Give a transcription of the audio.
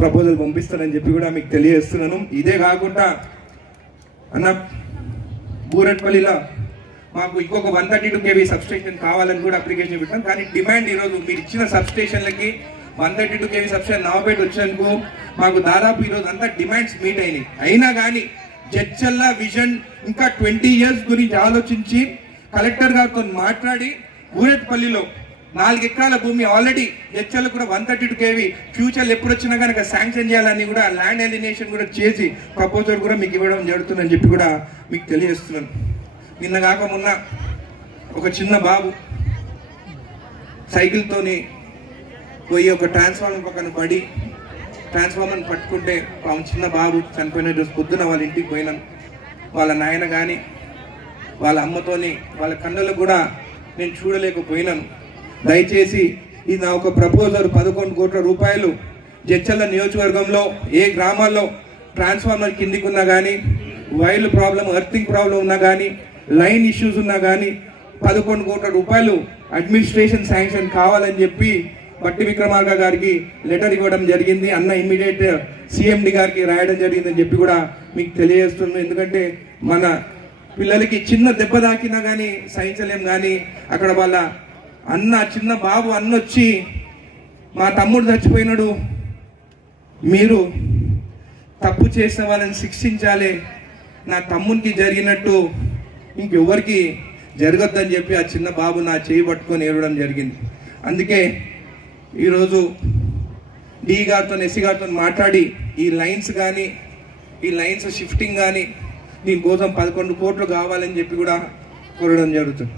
Proposal పంపిస్తానని చెప్పి కూడా మీకు తెలియజేస్తున్నాను. ఇదే కాకుండా అన్న బూరట్పల్లిలో మాకు ఇంకొక 132 kV సబ్స్టేషన్ కావాలని కూడా అప్లికేషన్ పెట్టాం. కానీ డిమాండ్ ఈరోజు మీరు ఇచ్చిన సబ్స్టేషన్లకి 132 kV సబ్స్టేషన్ నవపేట వచ్చినందుకు మాకు దాదాపు ఈరోజు అంతా డిమాండ్స్ మీట్ అయినాయి. అయినా కానీ జడ్చల్ల విజన్ ఇంకా 20 years గురించి ఆలోచించి కలెక్టర్ గారితో మాట్లాడి బూరట్పల్లిలో 4 ఎకరాల భూమి ఆల్రెడీ జడ్చల్ల కూడా 132 kV ఫ్యూచర్లు ఎప్పుడు వచ్చినా కనుక శాంక్షన్ చేయాలని కూడా ల్యాండ్ ఎలినేషన్ కూడా చేసి ప్రపోజల్ కూడా మీకు ఇవ్వడం జరుగుతుందని చెప్పి కూడా మీకు తెలియజేస్తున్నాను. నిన్న కాక మొన్న ఒక చిన్న బాబు సైకిల్తోని పోయి ఒక ట్రాన్స్ఫార్మర్ పక్కన పడి ట్రాన్స్ఫార్మర్ని పట్టుకుంటే చిన్న బాబు చనిపోయిన రోజు పొద్దున వాళ్ళ ఇంటికి పోయినాను. వాళ్ళ నాయన కానీ వాళ్ళ అమ్మతోని వాళ్ళ కన్నులకు కూడా నేను చూడలేకపోయినాను. దయచేసి ఇది నా ఒక ప్రపోజల్ 11 కోట్ల రూపాయలు జడ్చల్ల నియోజకవర్గంలో ఏ గ్రామాల్లో ట్రాన్స్ఫార్మర్ కిందికి ఉన్నా కానీ వైర్లు ప్రాబ్లం ఎర్తింగ్ ప్రాబ్లం ఉన్నా కానీ లైన్ ఇష్యూస్ ఉన్నా కానీ 11 కోట్ల రూపాయలు అడ్మినిస్ట్రేషన్ శాంక్షన్ కావాలని చెప్పి బట్టి విక్రమార్క గారికి లెటర్ ఇవ్వడం జరిగింది. అన్న ఇమ్మీడియట్ సిఎండి గారికి రాయడం జరిగిందని చెప్పి కూడా మీకు తెలియజేస్తున్నాను. ఎందుకంటే మన పిల్లలకి చిన్న దెబ్బ తాకినా కానీ సహించలేం, కానీ అక్కడ వాళ్ళ అన్న చిన్న బాబు అన్నొచ్చి మా తమ్ముడు చచ్చిపోయినాడు, మీరు తప్పు చేసిన వాళ్ళని శిక్షించాలి, నా తమ్మునికి జరిగినట్టు ఇంకెవరికి జరగద్దని చెప్పి ఆ చిన్న బాబు నా చేయి పట్టుకొని ఏడవడం జరిగింది. అందుకే ఈరోజు డి గారితో ఎస్సీ గారితో మాట్లాడి ఈ లైన్స్ కానీ ఈ లైన్స్ షిఫ్టింగ్ కానీ దీనికోసం 11 కోట్లు కావాలని చెప్పి కూడా కోరడం జరుగుతుంది.